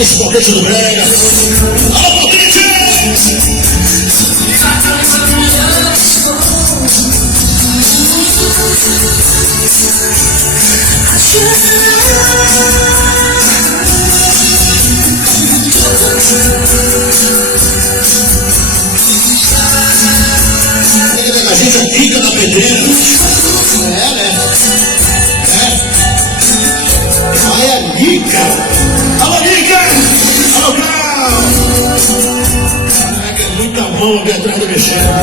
Esse boquete do brega. Alô, boquete! A gente é pica da pedreira. Né? Aí é Lica. Alô, Lica! Alô, Carl! Caraca, é muita mão ali atrás do mexendo.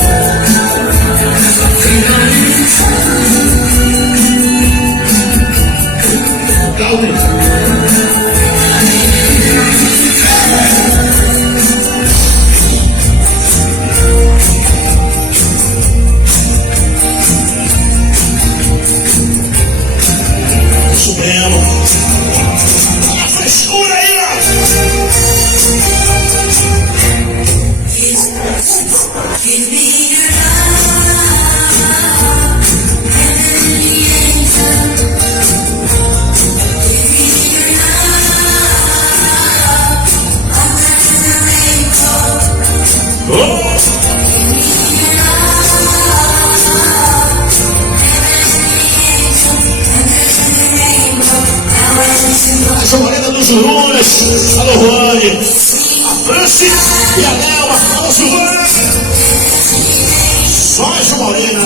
Supremo. A frescura aí, ó. Essa morena dos Jurunas, alô Rony, a Franci e a Nelma, alô Silvana, só essa morena.